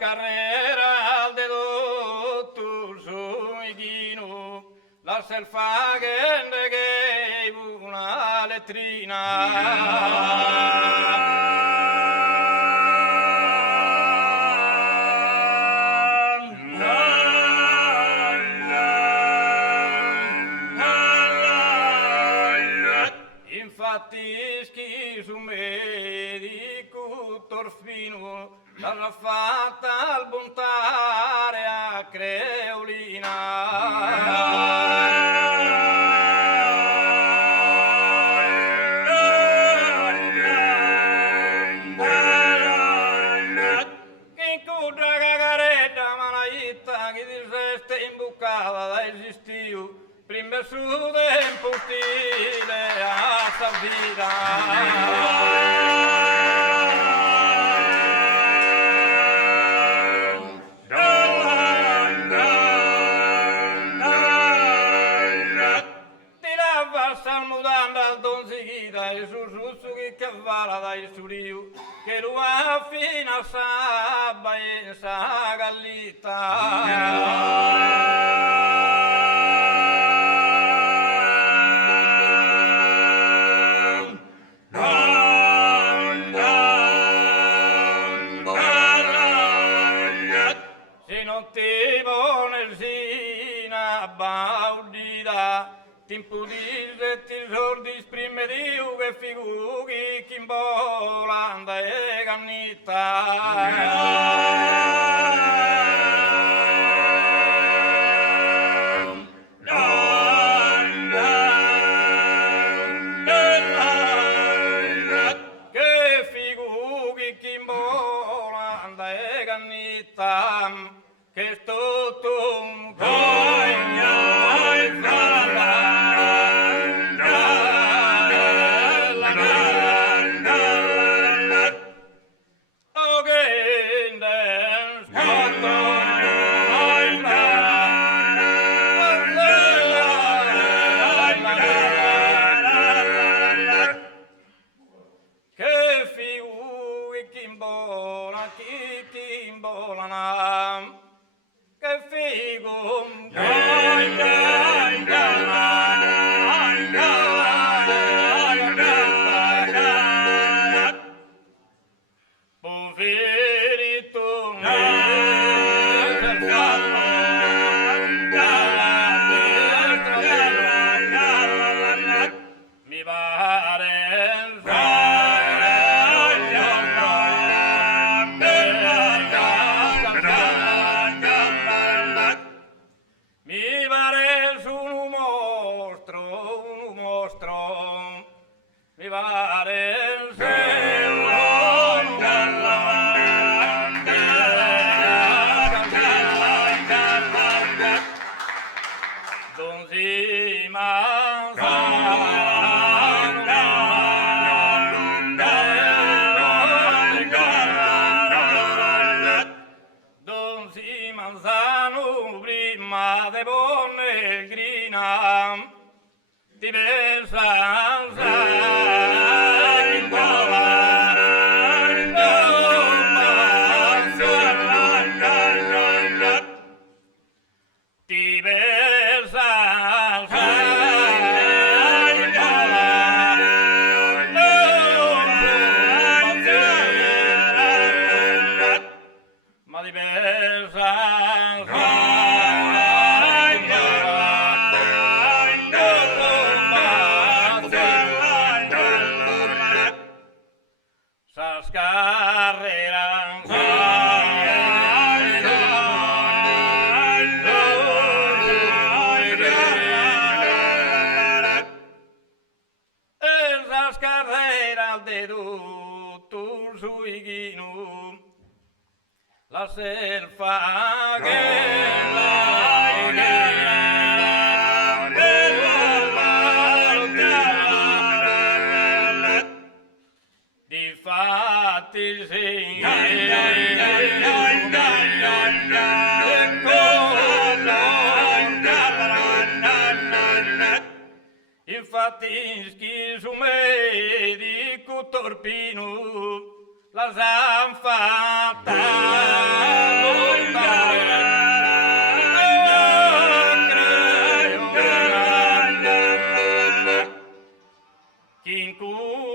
Carrera de tu suiguino, la selfa che una lettrina. Infatti su medico torfino l'ha fatta al bontare a Creolina. Che cudra cagaretta malaita che di sesta imbucata da esistiu prima su tempo stile a sta vita. E su che cavala dai suriu che lo affina sabba e sa se non ti vuole sina baudita tempo di ti sordi esprime Dio che figuri che imbolanda e che figuri che imbolanda e cannita che sto tu che figo mi pare mi pare Donzi manzano prima de bonne grina ti la selva che difatti infatti su medico torpino la s'han fatta voltare. Io credo chi in cui